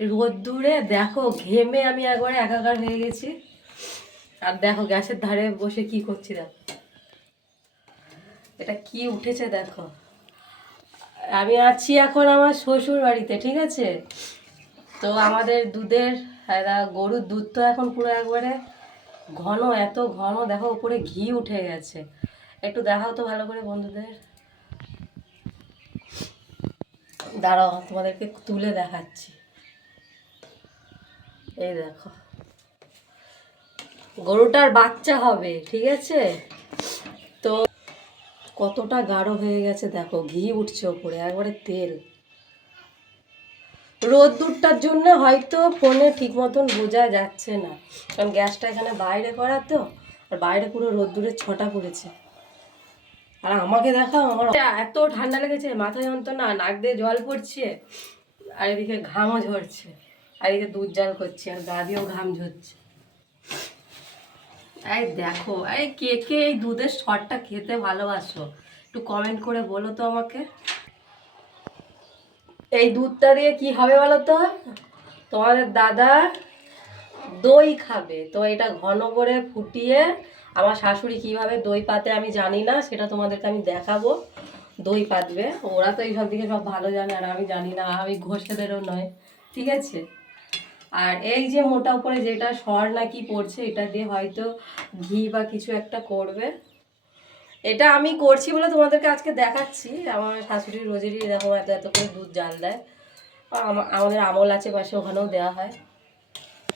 রোদ্দুরে দেখো, ঘেমে আমি একবারে একাকার হয়ে গেছি। আর দেখো, গ্যাসের ধারে বসে কি করছি দেখো এটা কি উঠেছে দেখো। আমি আছি এখন আমার শ্বশুর বাড়িতে, ঠিক আছে? তো আমাদের দুধের গরুর দুধ তো এখন পুরো একবারে ঘন, এত ঘন, দেখো, উপরে ঘি উঠে গেছে। একটু দেখাও তো ভালো করে বন্ধুদের। দাঁড়াও, তোমাদেরকে তুলে দেখাচ্ছি। এই দেখো। গরুটার বাচ্চা হবে, ঠিক আছে? তো কতটা গাঢ় হয়ে গেছে, দেখো, ঘি উঠছে ওপরে, একবারে তেল। রোদ্দুরটার জন্য হয়তো ফোনে ঠিক মতন বোঝা যাচ্ছে না, কারণ গ্যাসটা এখানে বাইরে করা তো, আর বাইরে পুরো রোদ্দুরের ছটা পড়েছে। আর আমাকে দেখাও, আমার এত ঠান্ডা লেগেছে মাথা যন্ত্রণা, নাক দিয়ে জল পড়ছে, আর এদিকে ঘামও ঝরছে। আর এই যে দুধ জাল করছে, আর গা দিয়েও ঘাম ঝরছে। এই দেখো, এই কে কে এই দুধের শটটা খেতে ভালোবাসো? একটু কমেন্ট করে বলো তো আমাকে। এই দুধটা দিয়ে কি হবে বলো তো? তোমাদের দাদা দই খাবে। তো এটা ঘন করে ফুটিয়ে আমার শাশুড়ি কীভাবে দই পাতে আমি জানি না, সেটা তোমাদেরকে আমি দেখাবো। দই পাতবে। ওরা তো এইসব দিকে সব ভালো জানে, আর আমি জানি না, আমি ঘষেদেরও নয় ঠিক আছে? আর এই যে মোটা উপরে যেটা সর নাকি পড়ছে, এটা দিয়ে হয়তো ঘি বা কিছু একটা করবে। এটা আমি করছি বলে তোমাদেরকে আজকে দেখাচ্ছি। আমার শাশুড়ি রোজেরই এরকম এত এত করে দুধ জাল দেয়। আমাদের আমল আছে, পাশে ওখানেও দেওয়া হয়।